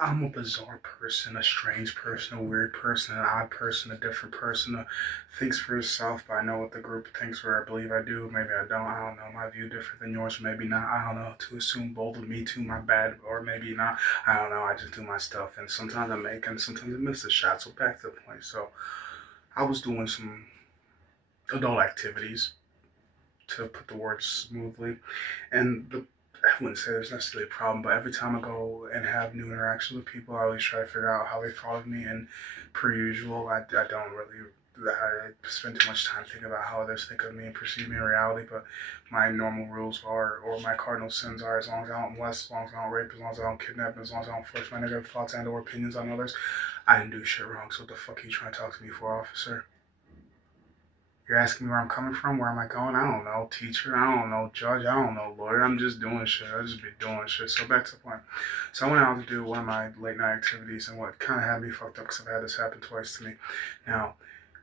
I'm a bizarre person, a strange person, a weird person, an odd person, a different person, thinks for yourself, but I know what the group thinks, or I believe I do. Maybe I don't. I don't know. My view different than yours, maybe not. I don't know. To assume bold of me too, my bad, or maybe not. I don't know. I just do my stuff, and sometimes I make, and sometimes I miss the shot. So back to the point. So I was doing some adult activities, to put the words smoothly, and I wouldn't say there's necessarily a problem, but every time I go and have new interactions with people, I always try to figure out how they thought of me. And per usual, I don't really I spend too much time thinking about how others think of me and perceive me in reality. But my normal rules are, or my cardinal sins are, as long as I don't molest, as long as I don't rape, as long as I don't kidnap, as long as I don't force my negative thoughts and or opinions on others, I didn't do shit wrong. So what the fuck are you trying to talk to me for, officer? You're asking me where I'm coming from, where am I going? I don't know, teacher. I don't know, judge. I don't know, lawyer. I'm just doing shit. I just be doing shit. So back to the point. So I went out to do one of my late night activities, and what kind of had me fucked up because I've had this happen twice to me. Now,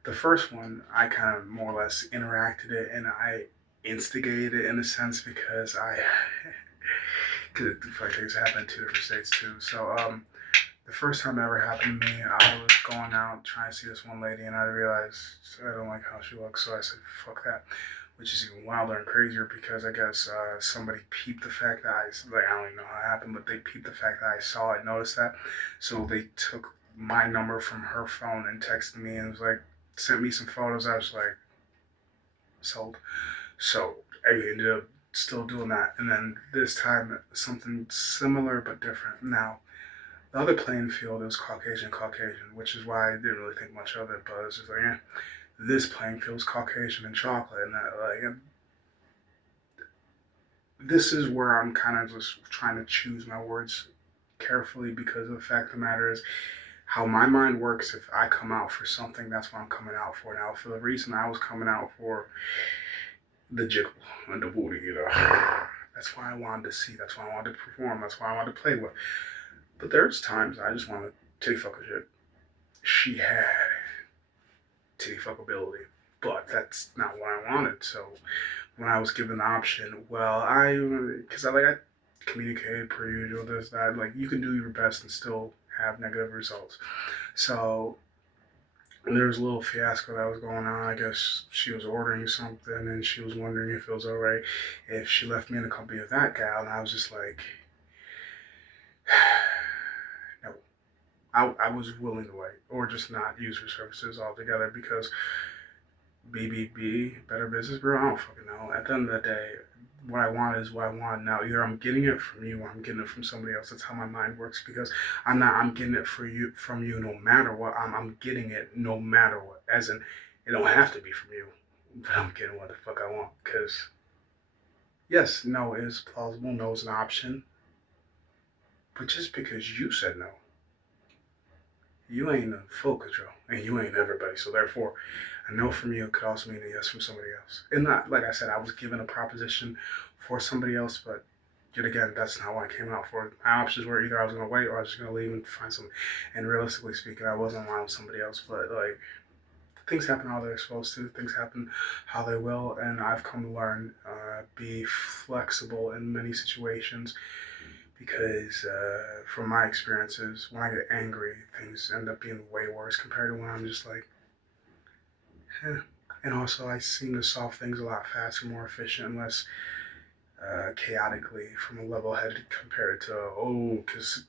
the first one, I kind of more or less interacted it, and I instigated it in a sense because because things happen in two different states too. So the first time it ever happened to me, I was going out trying to see this one lady, and I realized I don't like how she looks, so I said, fuck that. Which is even wilder and crazier because I guess somebody peeped the fact that I don't even know how it happened, but they peeped the fact that I saw it, noticed that. So they took my number from her phone and texted me and was like, sent me some photos. I was like, sold. So I ended up still doing that. And then this time, something similar but different. Now, the other playing field is Caucasian, which is why I didn't really think much of it. But it's just like, this playing field is Caucasian and chocolate, and that, this is where I'm kind of just trying to choose my words carefully because the fact of the matter is how my mind works. If I come out for something, that's what I'm coming out for. Now, for the reason I was coming out for the jiggle and the booty, that's why I wanted to see. That's why I wanted to perform. That's why I wanted to play with. But there's times I just want to titty fuck a shit. She had titty fuckability, but that's not what I wanted. So when I was given the option, well, because I communicated per usual, this, that, like, you can do your best and still have negative results. So there was a little fiasco that was going on. I guess she was ordering something and she was wondering if it was alright if she left me in the company of that gal, and I was just like, no. I was willing to wait or just not use her services altogether because BBB, Better Business Bureau, I don't fucking know. At the end of the day, what I want is what I want. Now, either I'm getting it from you or I'm getting it from somebody else. That's how my mind works because I'm getting it from you no matter what. I'm getting it no matter what. As in, it don't have to be from you, but I'm getting what the fuck I want. Because, yes, no is plausible, no is an option. But just because you said no, you ain't in full control and you ain't everybody. So therefore, a no from you could also mean a yes from somebody else. And not, like I said, I was given a proposition for somebody else, but yet again, that's not what I came out for. My options were either I was going to wait or I was just going to leave and find something. And realistically speaking, I wasn't aligned with somebody else, but like, things happen how they're supposed to. Things happen how they will, and I've come to learn be flexible in many situations because from my experiences, when I get angry, things end up being way worse compared to when I'm just like, eh. And also, I seem to solve things a lot faster, more efficient, and less chaotically from a level headed compared to, because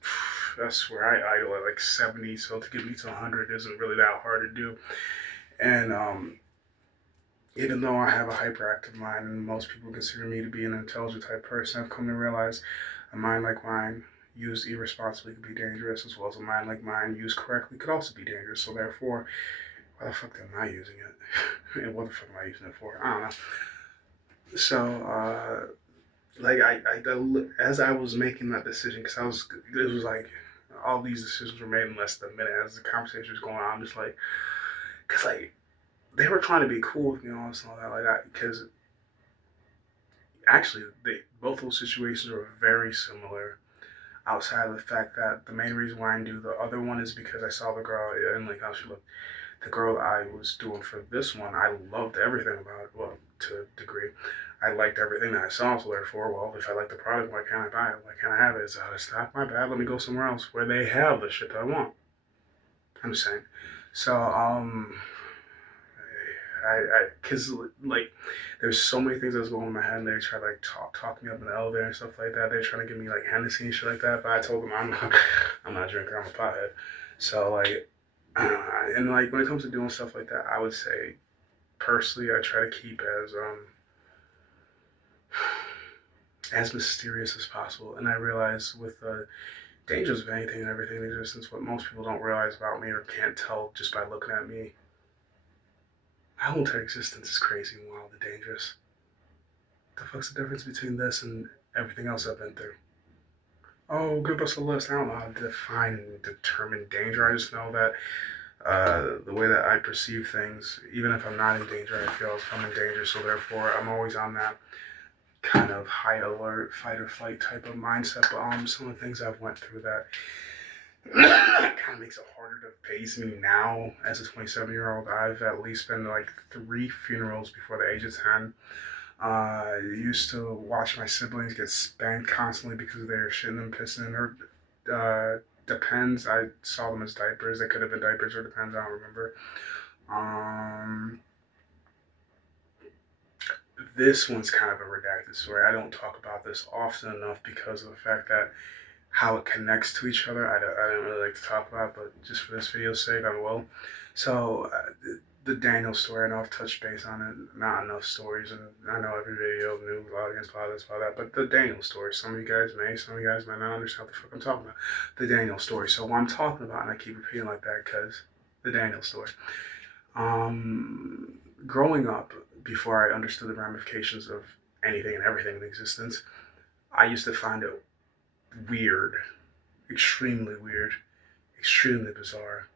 that's where I idle at like 70, so to get me to 100 isn't really that hard to do. And even though I have a hyperactive mind and most people consider me to be an intelligent type person, I've come to realize a mind like mine used irresponsibly could be dangerous, as well as a mind like mine used correctly could also be dangerous. So therefore, why the fuck am I using it? And what the fuck am I using it for? I don't know. So, like as I was making that decision, because it was like all these decisions were made in less than a minute as the conversation was going on. I'm just like, because like they were trying to be cool with me and all this and all that, like that, because actually both those situations were very similar. Outside of the fact that the main reason why I didn't do the other one is because I saw the girl and like how she looked. The girl I was doing for this one, I loved everything about it. Well, to a degree. I liked everything that I saw, so therefore, well, if I like the product, why can't I buy it? Why can't I have it? It's out of stock. My bad. Let me go somewhere else where they have the shit that I want. I'm just saying. So, cause like, there's so many things that's going in my head, and they try to like talk me up in the elevator and stuff like that. They're trying to give me like Hennessy and shit like that, but I told them I'm not a drinker. I'm a pothead. So like, and like when it comes to doing stuff like that, I would say personally, I try to keep as mysterious as possible. And I realize with the dangers of anything and everything in existence, what most people don't realize about me or can't tell just by looking at me, my whole entire existence is crazy and wild and dangerous. The fuck's the difference between this and everything else I've been through? Oh, give us a list. I don't know how to define and determine danger. I just know that the way that I perceive things, even if I'm not in danger, I feel as if I'm in danger. So therefore, I'm always on that kind of high alert, fight or flight type of mindset. But some of the things I've went through that kind of makes it harder to face me now as a 27-year-old. I've at least been to like 3 funerals before the age of 10. I used to watch my siblings get spanked constantly because they were shitting and pissing in their Depends. I saw them as diapers. They could have been diapers or Depends. I don't remember. This one's kind of a redacted story. I don't talk about this often enough because of the fact that how it connects to each other. I don't really like to talk about, but just for this video's sake, I will. So the Daniel story, I know I've touched base on it, not enough stories, and I know every video, news, audience, blah, this, blah, that, but the Daniel story, some of you guys may, some of you guys might not understand what the fuck I'm talking about. The Daniel story. So what I'm talking about, and I keep repeating like that because the Daniel story. Growing up, before I understood the ramifications of anything and everything in existence, I used to find it weird, extremely weird, extremely bizarre,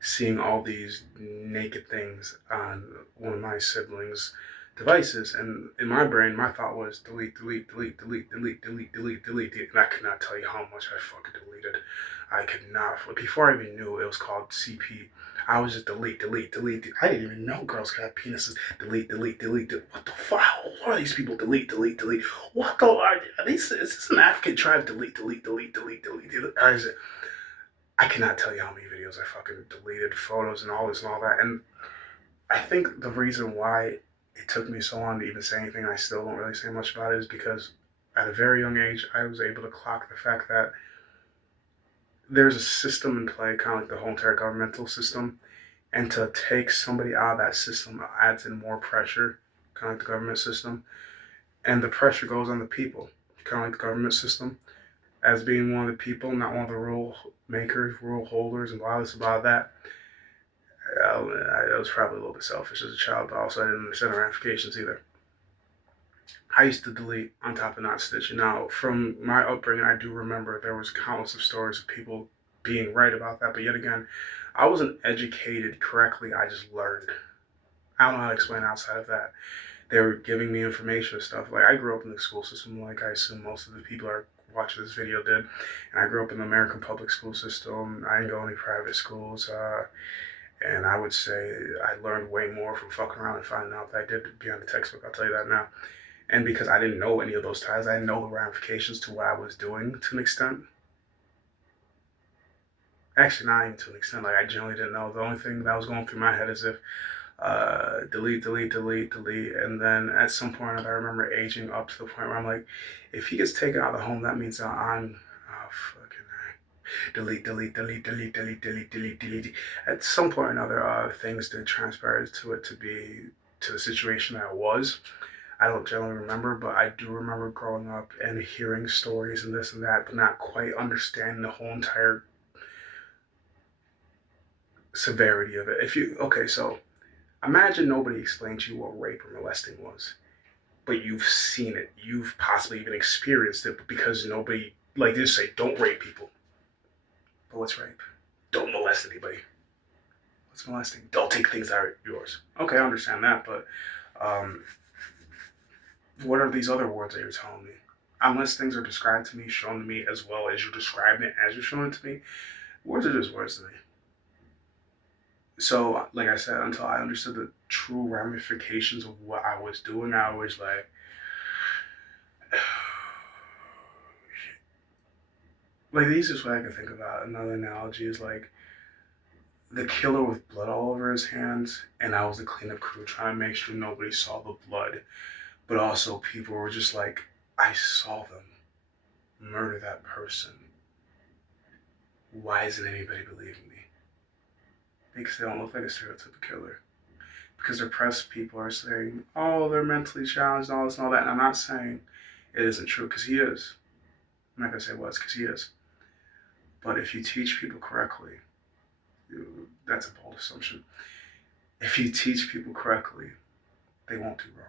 seeing all these naked things on one of my siblings' devices. And in my brain, my thought was delete, delete, delete, delete, delete, delete, delete, delete. And I could not tell you how much I fucking deleted. I could not. Before I even knew it was called CP, I was just delete, delete, delete. I didn't even know girls could have penises. Delete, delete, delete. What the fuck? How old are these people? Delete, delete, delete. What the? Are these? Is this an African tribe? Delete, delete, delete, delete, delete. Or is it? I cannot tell you how many videos I fucking deleted, photos and all this and all that. And I think the reason why it took me so long to even say anything, and I still don't really say much about it, is because at a very young age, I was able to clock the fact that there's a system in play, kind of like the whole entire governmental system, and to take somebody out of that system adds in more pressure, kind of like the government system, and the pressure goes on the people, kind of like the government system, as being one of the people, not one of the rule makers, rule holders, and blah, this, blah, that. I was probably a little bit selfish as a child, but also I didn't understand the ramifications either. I used to delete on top of not snitching. Now, from my upbringing, I do remember there was countless of stories of people being right about that, but yet again, I wasn't educated correctly. I just learned. I don't know how to explain outside of that. They were giving me information and stuff. Like, I grew up in the school system, like I assume most of the people are watching this video did. And I grew up in the American public school system. I didn't go to any private schools. And I would say I learned way more from fucking around and finding out that I did beyond the textbook. I'll tell you that now. And because I didn't know any of those ties, I didn't know the ramifications to what I was doing to an extent. Actually, not even to an extent. Like, I generally didn't know. The only thing that was going through my head is if delete, delete, delete, delete. And then at some point, I remember aging up to the point where I'm like, if he gets taken out of the home, that means that I'm, oh, fucking delete, delete, delete, delete, delete, delete, delete, delete. At some point or another, things did transpire to it to be to the situation that it was. I don't generally remember, but I do remember growing up and hearing stories and this and that, but not quite understanding the whole entire severity of it. So imagine nobody explained to you what rape or molesting was, but you've seen it. You've possibly even experienced it, but because nobody, like they just say, don't rape people. But what's rape? Don't molest anybody. What's molesting? Don't take things that are yours. Okay, I understand that, but what are these other words that you're telling me? Unless things are described to me, shown to me, as well as you're describing it as you're showing it to me, words are just words to me. So, like I said, until I understood the true ramifications of what I was doing, I was like the easiest way I can think about another analogy is like the killer with blood all over his hands, and I was the cleanup crew trying to make sure nobody saw the blood, but also people were just like, I saw them murder that person. Why isn't anybody believing me? Because they don't look like a stereotypical killer. Because depressed people are saying, oh, they're mentally challenged, all this and all that. And I'm not saying it isn't true, because he is. I'm not going to say was, because he is. But if you teach people correctly, that's a bold assumption. If you teach people correctly, they won't do wrong,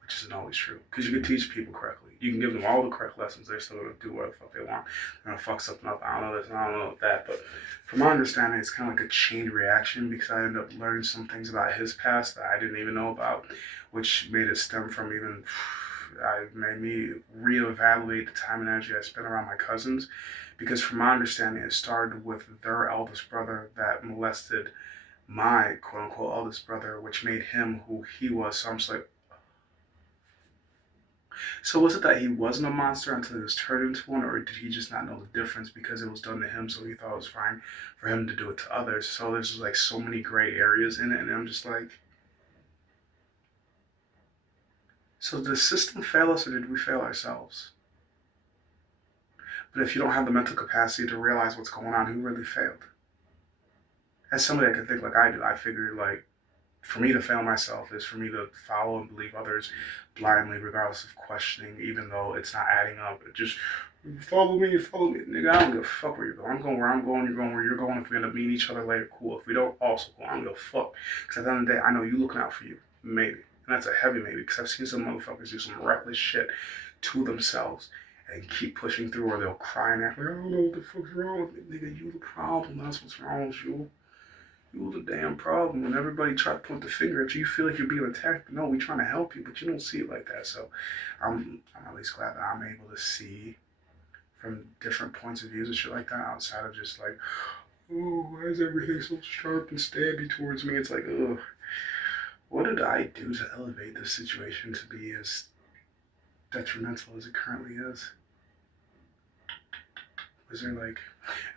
which isn't always true. Because you can teach people correctly. You can give them all the correct lessons. They're still going to do whatever the fuck they want. They're going to fuck something up. I don't know this and I don't know that. But from my understanding, it's kind of like a chain reaction, because I ended up learning some things about his past that I didn't even know about, which made it stem from even, I made me reevaluate the time and energy I spent around my cousins. Because from my understanding, it started with their eldest brother that molested my quote unquote eldest brother, which made him who he was. So I'm just like, so was it that he wasn't a monster until he was turned into one, or did he just not know the difference because it was done to him, so he thought it was fine for him to do it to others? So there's just like so many gray areas in it, and I'm just like, so did the system fail us, or did we fail ourselves? But if you don't have the mental capacity to realize what's going on, who really failed? As somebody that can think like I do, I figured like for me to fail myself is for me to follow and believe others blindly, regardless of questioning, even though it's not adding up. It just follow me, nigga. I don't give a fuck where you're going. I'm going where I'm going. You're going where you're going. If we end up meeting each other later, cool. If we don't, also cool. I don't give a fuck. Because at the end of the day, I know you looking out for you, maybe, and that's a heavy maybe. Because I've seen some motherfuckers do some reckless shit to themselves and keep pushing through, or they'll cry and act like, I don't know what the fuck's wrong with me, nigga. You the problem. That's what's wrong with you. You the damn problem. When everybody try to point the finger at you, you feel like you're being attacked. But no, we trying to help you, but you don't see it like that. So I'm at least glad that I'm able to see from different points of views and shit like that, outside of just like, oh, why is everything so sharp and stabby towards me? It's like, oh, what did I do to elevate this situation to be as detrimental as it currently is? Was there like,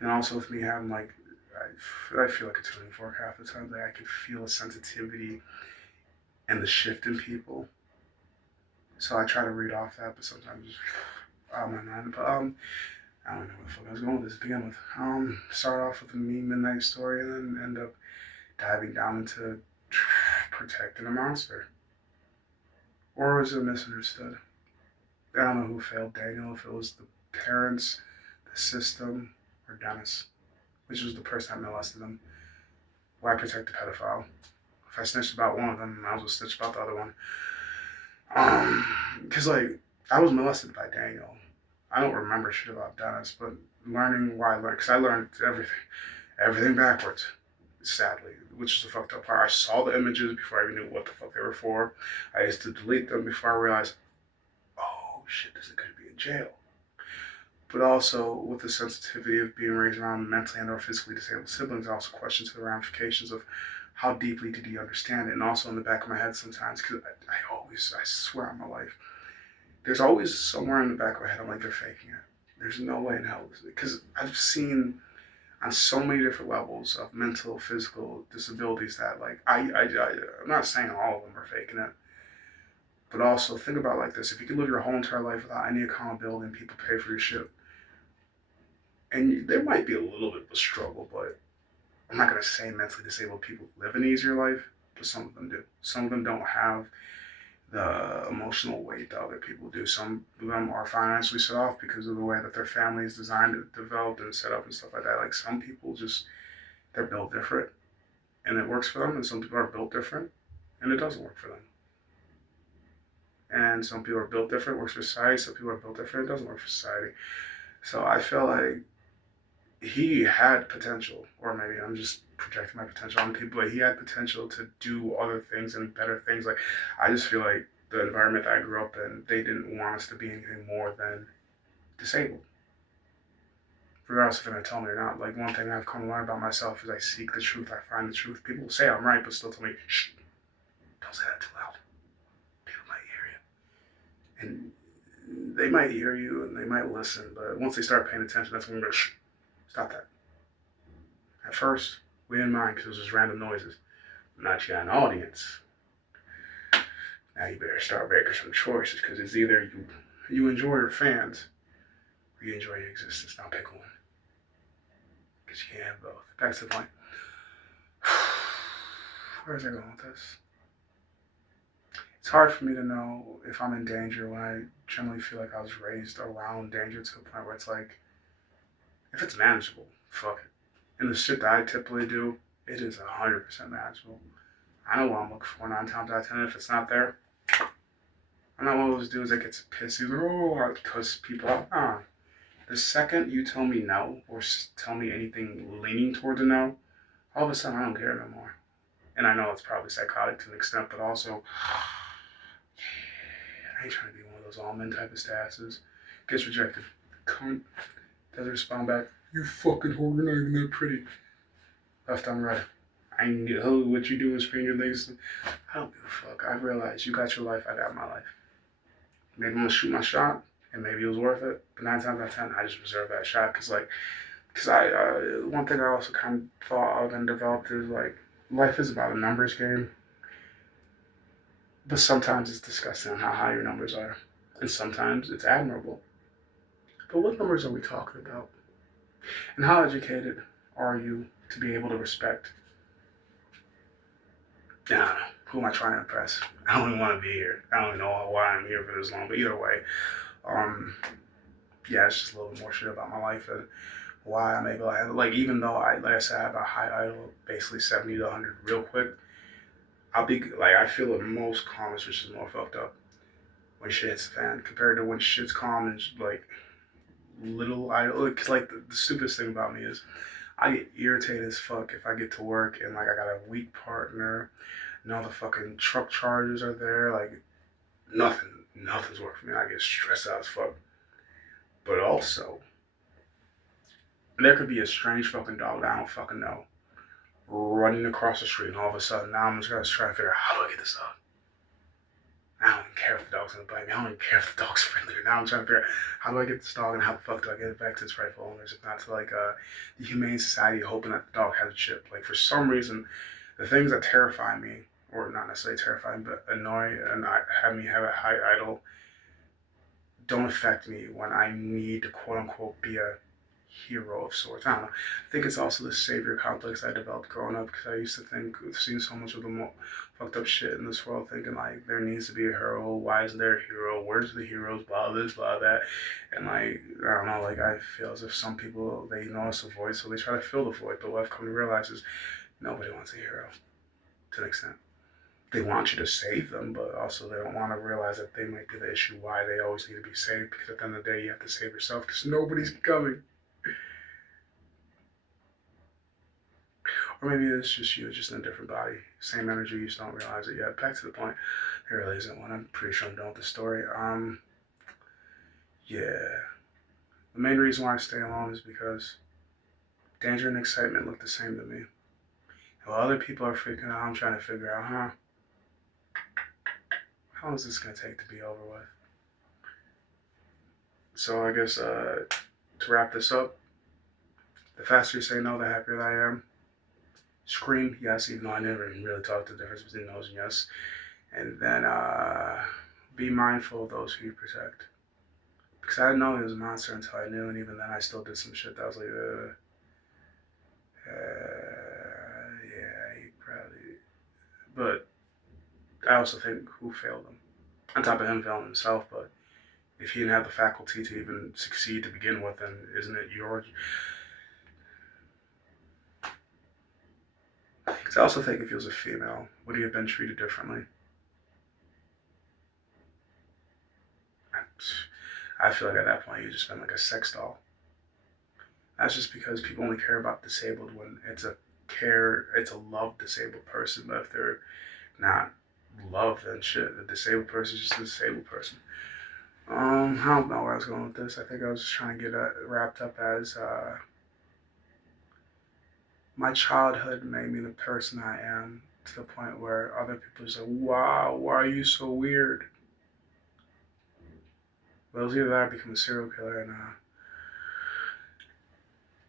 and also with me having like, I feel like a tuning fork half the time. That I can feel a sensitivity and the shift in people. So I try to read off that, but sometimes it's out of my mind. But I don't know what the fuck I was going with this to begin with. Start off with a me midnight story and then end up diving down into protecting a monster. Or was it misunderstood? I don't know who failed Daniel, if it was the parents, the system, or Dennis, which was the person that molested him. Why protect the pedophile? If I snitched about one of them, I was gonna snitch about the other one. Because like I was molested by Daniel. I don't remember shit about Dennis, but learning why I learned, because I learned everything backwards, sadly, which is the fucked up part. I saw the images before I even knew what the fuck they were for. I used to delete them before I realized, oh shit, this is gonna be in jail. But also with the sensitivity of being raised around mentally and or physically disabled siblings, I also question to the ramifications of how deeply did he understand it, and also in the back of my head sometimes, because I swear on my life, there's always somewhere in the back of my head, I'm like, they're faking it. There's no way in hell, because I've seen on so many different levels of mental, physical disabilities that, like, I'm not saying all of them are faking it, but also think about it like this: if you can live your whole entire life without any accountability and people pay for your shit, and there might be a little bit of a struggle, but I'm not gonna say mentally disabled people live an easier life, but some of them do. Some of them don't have the emotional weight that other people do. Some of them are financially set off because of the way that their family is designed, developed, and set up and stuff like that. Like some people just, they're built different and it works for them, and some people are built different and it doesn't work for them. And some people are built different, works for society. Some people are built different, it doesn't work for society. So I feel like he had potential, or maybe I'm just projecting my potential on people, but he had potential to do other things and better things. Like, I just feel like the environment that I grew up in, they didn't want us to be anything more than disabled. regardless if they're gonna tell me or not. Like, one thing I've come to learn about myself is I seek the truth, I find the truth. People will say I'm right, but still tell me, shh, don't say that too loud. People might hear you. And they might hear you and they might listen, but once they start paying attention, that's when we're gonna, shh, stop that. At first, we didn't mind because it was just random noises. Now you got an audience. Now you better start making some choices, because it's either you enjoy your fans or you enjoy your existence. Now pick one. Because you can't have both. Back to the point. Where is I going with this? It's hard for me to know if I'm in danger when I generally feel like I was raised around danger to the point where it's like, if it's manageable, fuck it. And the shit that I typically do, it is 100% manageable. I know what I'm looking for 9 times out of 10. If it's not there, I'm not one of those dudes that gets pissed. He's like, oh, I cuss people out. The second you tell me no, or tell me anything leaning towards a no, all of a sudden I don't care no more. And I know it's probably psychotic to an extent, but also, I ain't trying to be one of those all-men type of statuses. Gets rejected. Cunt. Doesn't respond back. You fucking whore, you're not even that pretty. Left on right. I know what you do is bring your legs. I don't give a fuck. I realize you got your life, I got my life. Maybe I'm gonna shoot my shot, and maybe it was worth it. But 9 times out of 10, I just reserve that shot, because one thing I also kind of thought of and developed is like, life is about a numbers game. But sometimes it's disgusting how high your numbers are, and sometimes it's admirable. But what numbers are we talking about? And how educated are you to be able to respect? Yeah, who am I trying to impress? I don't even want to be here. I don't even know why I'm here for this long. But either way, yeah, it's just a little bit more shit about my life and why I'm able to, like, even though like I said, I have a high idol, basically 70 to 100 real quick, I'll be, like, I feel the most calmest, which is more fucked up, when shit hits the fan, compared to when shit's calm and, like, little idol. Because, like, the stupidest thing about me is, I get irritated as fuck if I get to work and, like, I got a weak partner, and all the fucking truck charges are there, like, nothing's working for me. I get stressed out as fuck. But also, there could be a strange fucking dog that I don't fucking know running across the street, and all of a sudden, now I'm just gonna try to figure out, how do I get this dog? I don't even care if the dog's gonna bite me. I don't even care if the dog's friendly. Now I'm trying to figure out, how do I get this dog, and how the fuck do I get it back to its rightful owners? If not to, like, the Humane Society, hoping that the dog has a chip. Like, for some reason, the things that terrify me, or not necessarily terrify me, but annoy and have me have a high idol, don't affect me when I need to quote unquote be a hero of sorts. I don't know. I think it's also the savior complex I developed growing up, because I used to think, seeing so much of the fucked up shit in this world, thinking like, there needs to be a hero. Why isn't there a hero? Where's the heroes? Blah this, blah that. And like, I don't know, like, I feel as if some people, they notice a void, so they try to fill the void. But what I've come to realize is, nobody wants a hero, to an extent. They want you to save them, but also they don't want to realize that they might be the issue why they always need to be saved, because at the end of the day, you have to save yourself, because nobody's coming. Or maybe it's just you, just in a different body. Same energy, you just don't realize it yet. Back to the point. There really isn't one. I'm pretty sure I'm done with the story. Yeah. The main reason why I stay alone is because danger and excitement look the same to me. And while other people are freaking out, I'm trying to figure out, how long is this going to take to be over with? So I guess to wrap this up, the faster you say no, the happier I am. Scream, yes, even though I never even really talked the difference between no's and yes. And then be mindful of those who you protect. Because I didn't know he was a monster until I knew, and even then I still did some shit that was like, yeah, he probably. But I also think, who failed him? On top of him failing himself, but if he didn't have the faculty to even succeed to begin with, then isn't it yours? Because I also think if he was a female, would he have been treated differently? I feel like at that point, he'd just been like a sex doll. That's just because people only care about disabled when it's a loved disabled person. But if they're not loved, then shit, a disabled person is just a disabled person. I don't know where I was going with this. I think I was just trying to get it wrapped up as my childhood made me the person I am, to the point where other people say, wow, why are you so weird? Well, it was either that or become a serial killer, and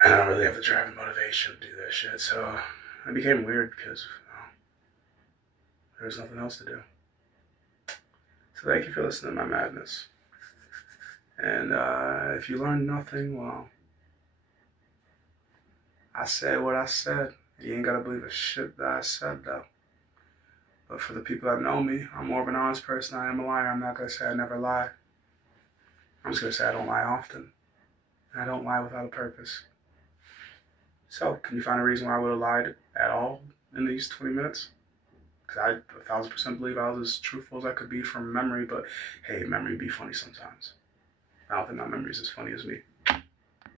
I don't really have the drive and motivation to do that shit. So I became weird because there was nothing else to do. So thank you for listening to my madness. And if you learned nothing, well, I said what I said. You ain't gotta believe a shit that I said, though. But for the people that know me, I'm more of an honest person. I am a liar. I'm not gonna say I never lie. I'm just gonna say I don't lie often. And I don't lie without a purpose. So, can you find a reason why I would have lied at all in these 20 minutes? Because I 1,000% believe I was as truthful as I could be from memory, but hey, memory be funny sometimes. I don't think my memory is as funny as me.